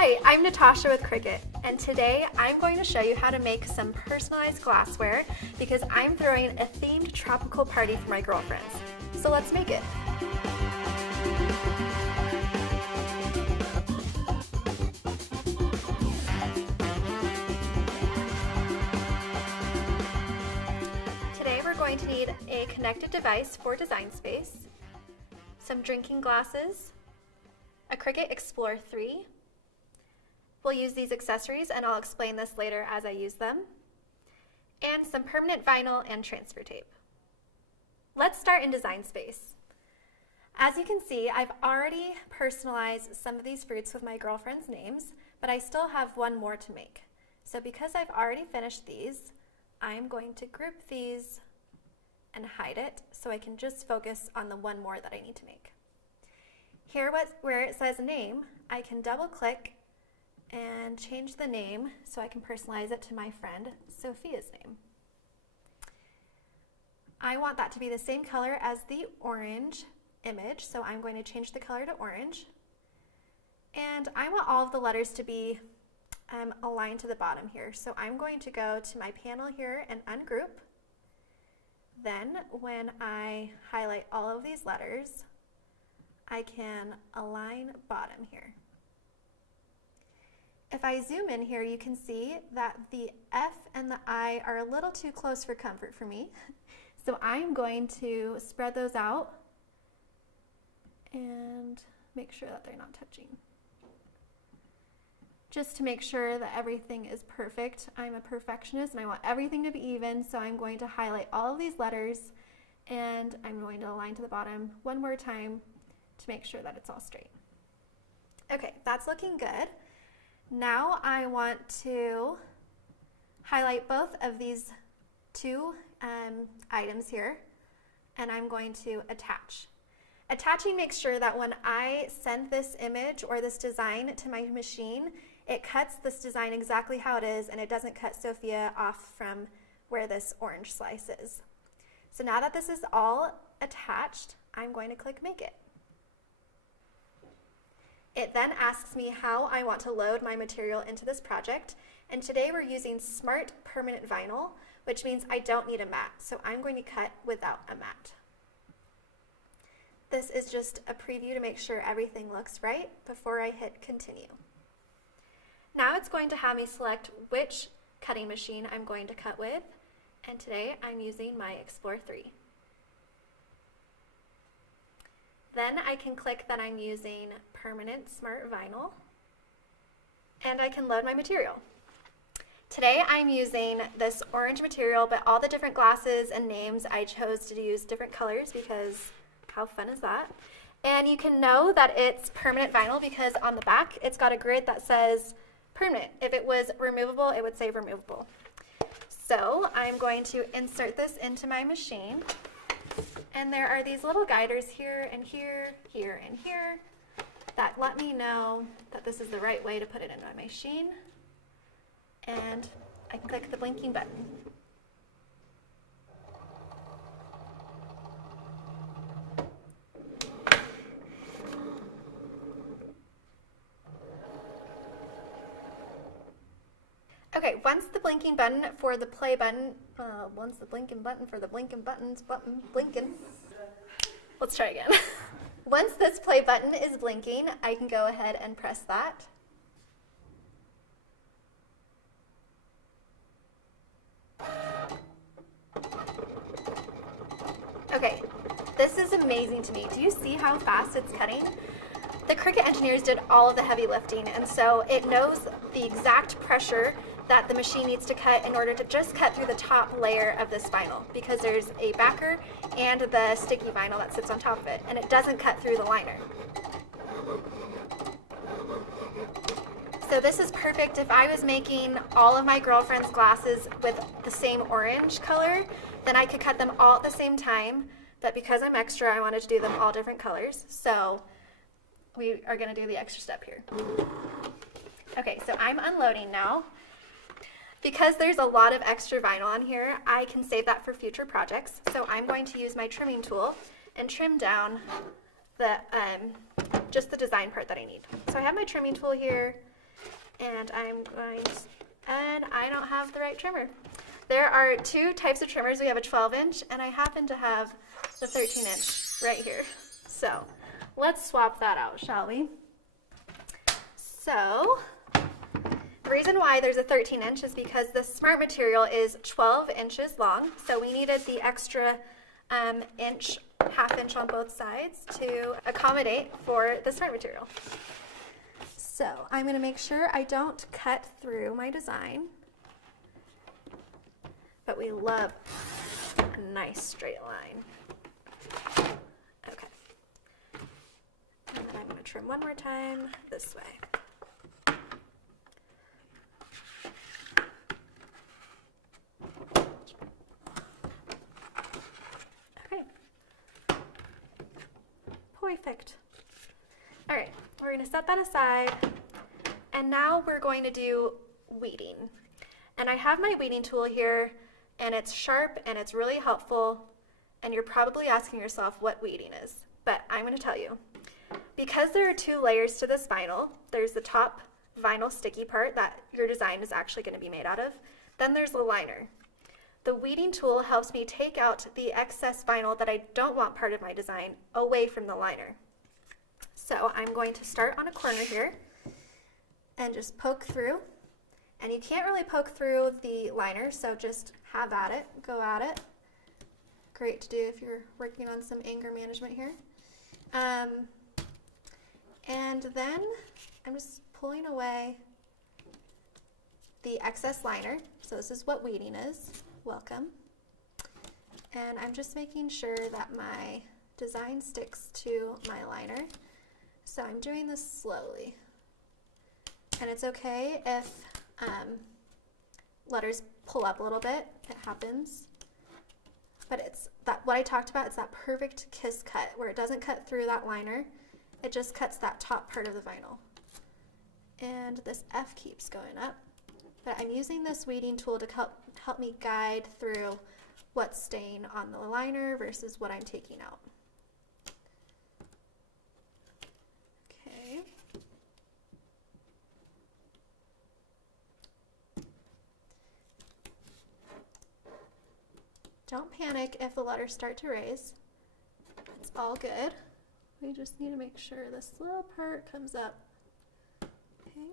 Hi, I'm Natasha with Cricut, and today I'm going to show you how to make some personalized glassware because I'm throwing a themed tropical party for my girlfriends. So let's make it. Today we're going to need a connected device for design space, some drinking glasses, a Cricut Explore 3. We'll use these accessories, and I'll explain this later as I use them, and some permanent vinyl and transfer tape. Let's start in design space. As you can see, I've already personalized some of these fruits with my girlfriend's names, but I still have one more to make. So because I've already finished these, I'm going to group these and hide it so I can just focus on the one more that I need to make. Here where it says name, I can double click and change the name so I can personalize it to my friend Sophia's name. I want that to be the same color as the orange image, so I'm going to change the color to orange. And I want all of the letters to be aligned to the bottom here. So I'm going to go to my panel here and ungroup. Then when I highlight all of these letters, I can align bottom here. If I zoom in here, you can see that the F and the I are a little too close for comfort for me. So I'm going to spread those out and make sure that they're not touching. Just to make sure that everything is perfect. I'm a perfectionist and I want everything to be even, so I'm going to highlight all of these letters and I'm going to align to the bottom one more time to make sure that it's all straight. Okay, that's looking good. Now I want to highlight both of these two items here, and I'm going to attach. Attaching makes sure that when I send this image or this design to my machine, it cuts this design exactly how it is, and it doesn't cut Sophia off from where this orange slice is. So now that this is all attached, I'm going to click Make It. It then asks me how I want to load my material into this project, and today we're using Smart Permanent Vinyl, which means I don't need a mat, so I'm going to cut without a mat. This is just a preview to make sure everything looks right before I hit continue. Now it's going to have me select which cutting machine I'm going to cut with, and today I'm using my Explore 3. Then I can click that I'm using Permanent Smart Vinyl, and I can load my material. Today I'm using this orange material, but all the different glasses and names I chose to use different colors because how fun is that? And you can know that it's permanent vinyl because on the back it's got a grid that says permanent. If it was removable, it would say removable. So I'm going to insert this into my machine. And there are these little guiders here and here, here and here that let me know that this is the right way to put it into my machine. And I can click the blinking button. Okay, once the blinking button for the play button, blinking. Let's try again. Once this play button is blinking, I can go ahead and press that. Okay, this is amazing to me. Do you see how fast it's cutting? The Cricut engineers did all of the heavy lifting, and so it knows the exact pressure that the machine needs to cut in order to just cut through the top layer of this vinyl, because there's a backer and the sticky vinyl that sits on top of it, and it doesn't cut through the liner. So this is perfect if I was making all of my girlfriend's glasses with the same orange color, then I could cut them all at the same time, but because I'm extra, I wanted to do them all different colors, so we are going to do the extra step here. Okay, so I'm unloading now. Because there's a lot of extra vinyl on here, I can save that for future projects. So I'm going to use my trimming tool and trim down the just the design part that I need. So I have my trimming tool here, And I don't have the right trimmer. There are two types of trimmers. We have a 12-inch, and I happen to have the 13-inch right here. So let's swap that out, shall we? So the reason why there's a 13-inch is because the smart material is 12 inches long, so we needed the extra half inch on both sides to accommodate for the smart material. So I'm going to make sure I don't cut through my design, but we love a nice straight line. Okay. And then I'm going to trim one more time this way. Okay. Perfect. All right, we're going to set that aside, and now we're going to do weeding. And I have my weeding tool here, and it's sharp and it's really helpful, and you're probably asking yourself what weeding is, but I'm going to tell you. Because there are two layers to this vinyl, there's the top vinyl sticky part that your design is actually going to be made out of, then there's the liner. The weeding tool helps me take out the excess vinyl that I don't want part of my design away from the liner. So I'm going to start on a corner here and just poke through. And you can't really poke through the liner, so just have at it, go at it. Great to do if you're working on some anger management here. And then I'm just pulling away the excess liner. So this is what weeding is. Welcome. And I'm just making sure that my design sticks to my liner. So I'm doing this slowly. And it's okay if letters pull up a little bit. It happens. But it's that what I talked about, it's that perfect kiss cut where it doesn't cut through that liner. It just cuts that top part of the vinyl. And this F keeps going up. But I'm using this weeding tool to help me guide through what's staying on the liner versus what I'm taking out. Okay. Don't panic if the letters start to raise. It's all good. We just need to make sure this little part comes up. Okay.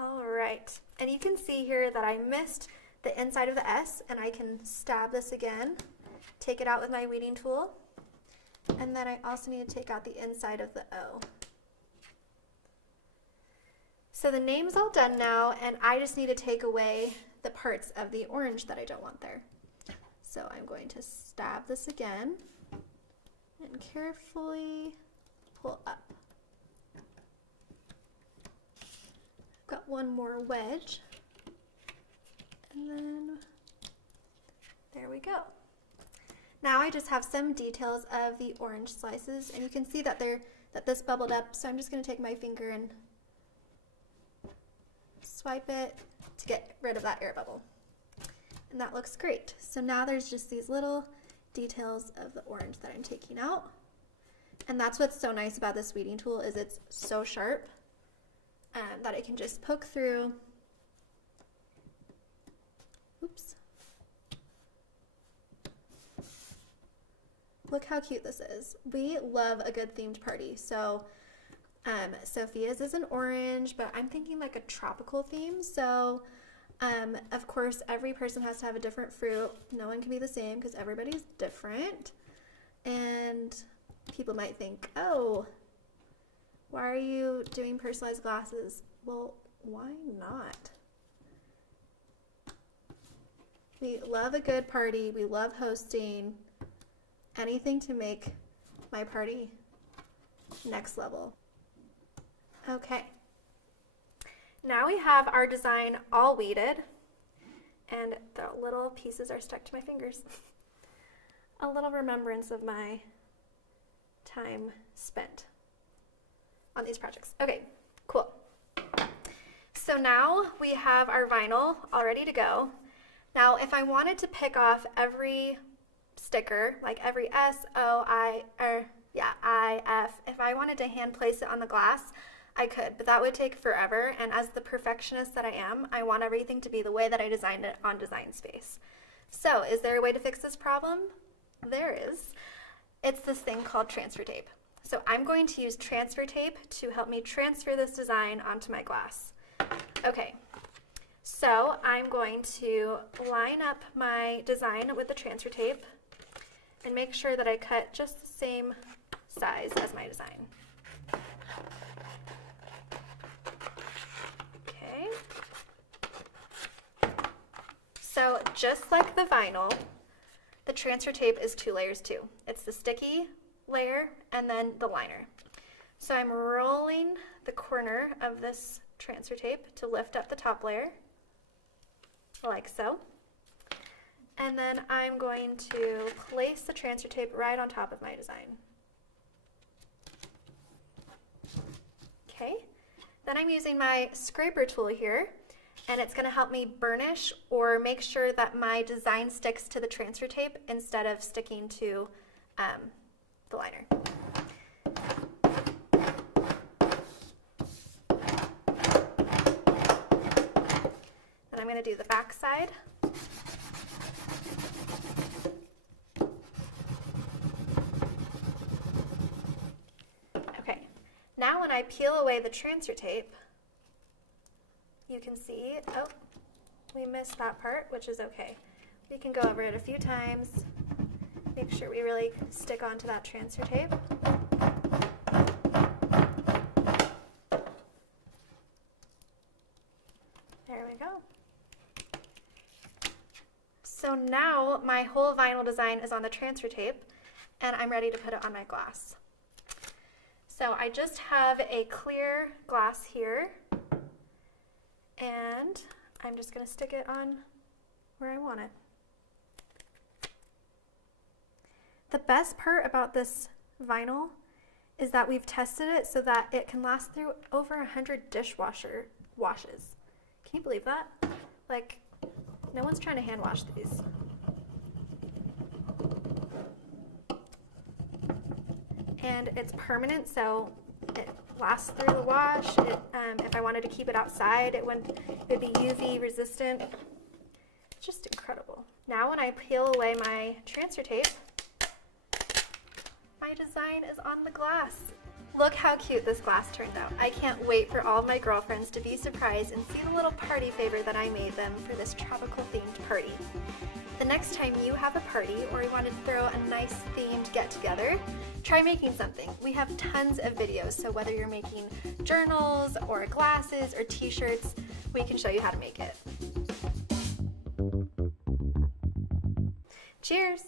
All right, and you can see here that I missed the inside of the S, and I can stab this again, take it out with my weeding tool, and then I also need to take out the inside of the O. So the name's all done now, and I just need to take away the parts of the orange that I don't want there. So I'm going to stab this again and carefully pull up. Got one more wedge, and then there we go. Now I just have some details of the orange slices, and you can see that this bubbled up, so I'm just going to take my finger and swipe it to get rid of that air bubble. And that looks great. So now there's just these little details of the orange that I'm taking out. And that's what's so nice about this weeding tool is it's so sharp. That I can just poke through. Oops. Look how cute this is. We love a good themed party. So Sophia's is an orange, but I'm thinking like a tropical theme. So of course every person has to have a different fruit. No one can be the same because everybody's different. And people might think, oh, why are you doing personalized glasses? Well, why not? We love a good party. We love hosting. Anything to make my party next level. Okay. Now we have our design all weeded, and the little pieces are stuck to my fingers. A little remembrance of my time spent on these projects. Okay, cool. So now we have our vinyl all ready to go. Now if I wanted to pick off every sticker, like every S, O, I, or Yeah, IF. If I wanted to hand place it on the glass, I could, but that would take forever, and as the perfectionist that I am, I want everything to be the way that I designed it on Design Space. So, is there a way to fix this problem? There is. It's this thing called transfer tape. So I'm going to use transfer tape to help me transfer this design onto my glass. Okay, so I'm going to line up my design with the transfer tape and make sure that I cut just the same size as my design. Okay. So just like the vinyl, the transfer tape is 2 layers too. It's the sticky layer and then the liner. So I'm rolling the corner of this transfer tape to lift up the top layer, like so. And then I'm going to place the transfer tape right on top of my design. Okay, then I'm using my scraper tool here, and it's going to help me burnish or make sure that my design sticks to the transfer tape instead of sticking to the liner. Then I'm going to do the back side. Okay, now when I peel away the transfer tape, you can see, oh, we missed that part, which is okay. We can go over it a few times. Make sure we really stick onto that transfer tape. There we go. So now my whole vinyl design is on the transfer tape, and I'm ready to put it on my glass. So I just have a clear glass here, and I'm just going to stick it on where I want it. The best part about this vinyl is that we've tested it so that it can last through over 100 dishwasher washes. Can you believe that? Like, no one's trying to hand wash these. And it's permanent, so it lasts through the wash. If I wanted to keep it outside, it would be UV resistant. It's just incredible. Now when I peel away my transfer tape, my design is on the glass. Look how cute this glass turned out. I can't wait for all of my girlfriends to be surprised and see the little party favor that I made them for this tropical themed party. The next time you have a party or you want to throw a nice themed get together, try making something. We have tons of videos, so whether you're making journals or glasses or t-shirts, we can show you how to make it. Cheers!